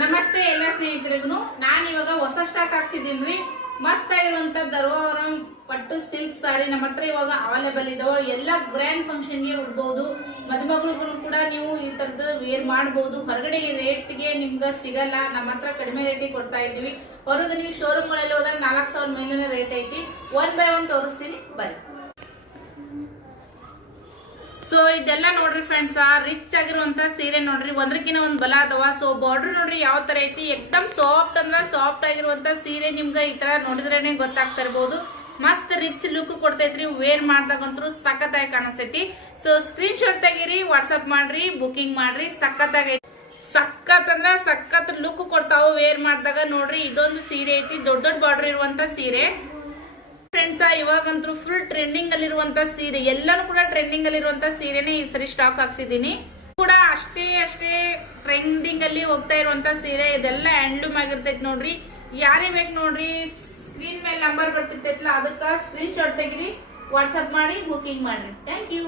ನಮಸ್ತೆ ಎಲ್ಲ ಸ್ನೇಹಿತರಿಗೂ ನಾನು ಇವಾಗ ಹೊಸ ಸ್ಟಾಕ್ ಹಾಕ್ಸಿದೀನಿ ಮಸ್ತ್ ಆಗಿರುವಂತ ಧರ್ಮವರಂ ಪಟ್ಟು ಸಿಲ್ಕ್ ಸಾರಿ ನಮ್ಮ ಹತ್ರ ಇವಾಗ ಅವೈಲೇಬಲ್ ಇದಾವೆ ಎಲ್ಲ ಗ್ರ್ಯಾಂಡ್ ಫಂಕ್ಷನ್ ಗೆ ಉಡ್ಬಹುದು ಮದುಮಗಳಿಗೂ ಕೂಡ ನೀವು ಈ ತರದ್ದು ವೇರ್ ಮಾಡಬಹುದು ಹೊರಗಡೆ ರೇಟ್ ಗೆ ನಿಮ್ಗೆ ಸಿಗಲ್ಲ ನಮ್ಮ ಹತ್ರ ಕಡಿಮೆ ರೇಟಿಗೆ ಕೊಡ್ತಾ ಇದೀವಿ ಹೊರಗೆ ನೀವು ಶೋರೂಮ್ ಗಳಲ್ಲಿ ಹೋದ್ರೆ 4000 ಮೇಲಿನ ರೇಟ್ ಐತಿ 1 by 1 ತೋರಿಸ್ತೀನಿ ಬರ್ರಿ ಸೊ ಇದೆಲ್ಲ ನೋಡ್ರಿ ಫ್ರೆಂಡ್ಸ್ ರಿಚ್ ಆಗಿರುವಂತ ಸೀರೆ ನೋಡ್ರಿ ಒಂದ್ರಕಿನ ಒಂದ್ ಬಲ ಅದಾವ ಸೊ ಬಾರ್ಡರ್ ನೋಡ್ರಿ ಯಾವ ತರ ಐತಿ ಎಕ್ದಮ್ ಸಾಫ್ಟ್ ಅಂದ್ರ ಸಾಫ್ಟ್ ಆಗಿರುವಂತ ಸೀರೆ ನಿಮ್ಗೆ ಈ ತರ ನೋಡಿದ್ರೇನೆ ಗೊತ್ತಾಗ್ತಾ ಇರ್ಬೋದು ಮಸ್ತ್ ರಿಚ್ ಲುಕ್ ಕೊಡ್ತೈತ್ರಿ ವೇರ್ ಮಾಡ್ದಾಗಂತೂ ಸಖತ್ತಾಗಿ ಕಾಣಿಸ್ತೈತಿ ಸೊ ಸ್ಕ್ರೀನ್ ಶಾಟ್ ತೆಗೀರಿ ವಾಟ್ಸ್ಆಪ್ ಮಾಡ್ರಿ ಬುಕಿಂಗ್ ಮಾಡ್ರಿ ಸಖತ್ತಾಗೈತಿ ಸಖತ್ ಅಂದ್ರ ಸಖತ್ ಲುಕ್ ಕೊಡ್ತಾವ ವೇರ್ ಮಾಡಿದಾಗ ನೋಡ್ರಿ ಇದೊಂದು ಸೀರೆ ಐತಿ ದೊಡ್ಡ ದೊಡ್ಡ ಬಾರ್ಡರ್ ಇರುವಂತ ಸೀರೆ ಫ್ರೆಂಡ್ಸ್ ಇವಾಗಂತೂ ಫುಲ್ ಟ್ರೆಂಡಿಂಗ್ ಅಲ್ಲಿರುವಂತ ಸೀರೆ ಎಲ್ಲಾನು ಕೂಡ ಟ್ರೆಂಡಿಂಗ್ ಅಲ್ಲಿರುವಂತ ಸೀರೆನೇ ಈ ಸರಿ ಸ್ಟಾಕ್ ಹಾಕ್ಸಿದೀನಿ ಕೂಡ ಅಷ್ಟೇ ಟ್ರೆಂಡಿಂಗ್ ಅಲ್ಲಿ ಹೋಗ್ತಾ ಇರುವಂತ ಸೀರೆ ಇದೆಲ್ಲ ಹ್ಯಾಂಡ್ಲೂಮ್ ಆಗಿರ್ತೈತಿ ನೋಡ್ರಿ ಯಾರೇ ಬೇಕು ನೋಡ್ರಿ ಸ್ಕ್ರೀನ್ ಮೇಲೆ ನಂಬರ್ ಬರ್ತಿರ್ತೈತಲ್ಲ ಅದಕ್ಕ ಸ್ಕ್ರೀನ್ ಶಾಟ್ ತೆಗಿರಿ ವಾಟ್ಸ್ಆಪ್ ಮಾಡಿ ಬುಕಿಂಗ್ ಮಾಡ್ರಿ ಥ್ಯಾಂಕ್ ಯು